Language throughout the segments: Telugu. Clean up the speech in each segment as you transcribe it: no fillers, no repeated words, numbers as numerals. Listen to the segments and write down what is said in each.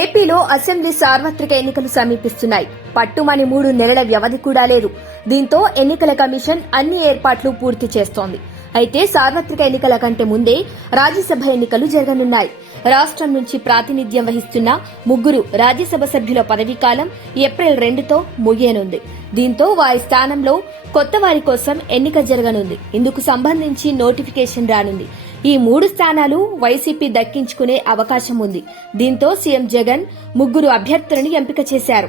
ఏపీలో అసెంబ్లీ సార్వత్రిక ఎన్నికలు సమీపిస్తున్నాయి. పట్టుమని 3 నెలల వ్యవధి కూడా లేదు. దీంతో ఎన్నికల కమిషన్ అన్ని ఏర్పాట్లు పూర్తి చేస్తోంది. అయితే సార్వత్రిక ఎన్నికల కంటే ముందే రాజ్యసభ ఎన్నికలు జరగనున్నాయి. రాష్ట్రం నుంచి ప్రాతినిధ్యం వహిస్తున్న 3 రాజ్యసభ సభ్యుల పదవీకాలం ఏప్రిల్ 2తో ముగియనుంది. దీంతో వారి స్థానంలో కొత్త వారి కోసం ఎన్నిక జరగనుంది. ఇందుకు సంబంధించి నోటిఫికేషన్ రానుంది. ఈ 3 స్థానాలు వైసీపీ దక్కించుకునే అవకాశం ఉంది. దీంతో సీఎం జగన్ 3 అభ్యర్థులను ఎంపిక చేశారు.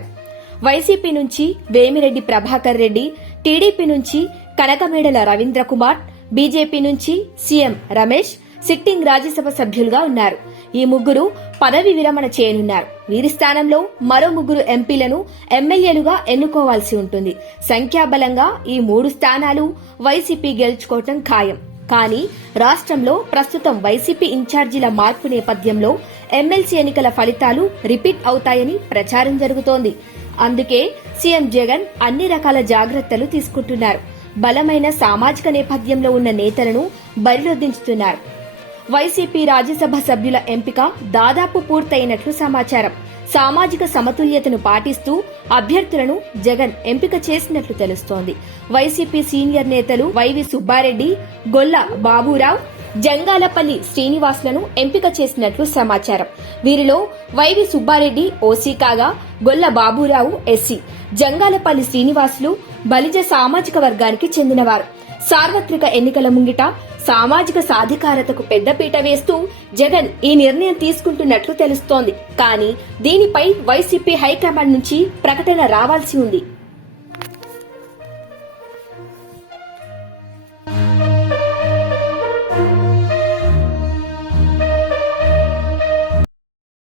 వైసీపీ నుంచి వేమిరెడ్డి ప్రభాకర్ రెడ్డి, టీడీపీ నుంచి కనకమేడల రవీంద్ర కుమార్, బీజేపీ నుంచి సీఎం రమేష్ సిట్టింగ్ రాజ్యసభ సభ్యులుగా ఉన్నారు. ఈ 3 పదవి విరమణ చేయనున్నారు. వీరి స్థానంలో మరో 3 ఎంపీలను ఎమ్మెల్యేలుగా ఎన్నుకోవాల్సి ఉంటుంది. సంఖ్యాబలంగా ఈ 3 స్థానాలు వైసీపీ గెలుచుకోవటం ఖాయం. కానీ రాష్ట్రంలో ప్రస్తుతం వైసీపీ ఇన్ఛార్జీల మార్పు నేపథ్యంలో ఎమ్మెల్సీ ఎన్నికల ఫలితాలు రిపీట్ అవుతాయని ప్రచారం జరుగుతోంది. అందుకే సీఎం జగన్ అన్ని రకాల జాగ్రత్తలు తీసుకుంటున్నారు. బలమైన సామాజిక నేపథ్యంలో ఉన్న నేతలను బరిలో దించుతున్నారు. వైసీపీ రాజ్యసభ సభ్యుల ఎంపిక దాదాపు పూర్తయినట్లు సమాచారం. సామాజిక సమతుల్యతను పాటిస్తూ అభ్యర్థులను జగన్ ఎంపిక చేసినట్లు తెలుస్తోంది. వైసీపీ సీనియర్ నేతలు వైవి సుబ్బారెడ్డి, గొల్ల బాబురావు, జంగాలపల్లి శ్రీనివాసులను ఎంపిక చేసినట్లు సమాచారం. వీరిలో వైవి సుబ్బారెడ్డి ఓసీ కాగా గొల్ల బాబురావు ఎస్సీ, జంగాలపల్లి శ్రీనివాసులు బలిజ సామాజిక వర్గానికి చెందినవారు. సార్వత్రిక ఎన్నికల ముంగిట సామాజిక సాధికారతకు పెద్దపీట వేస్తూ జగన్ ఈ నిర్ణయం తీసుకుంటున్నట్లు తెలుస్తోంది. కానీ దీనిపై వైసీపీ హైకమాండ్ నుంచి ప్రకటన రావాల్సి ఉంది.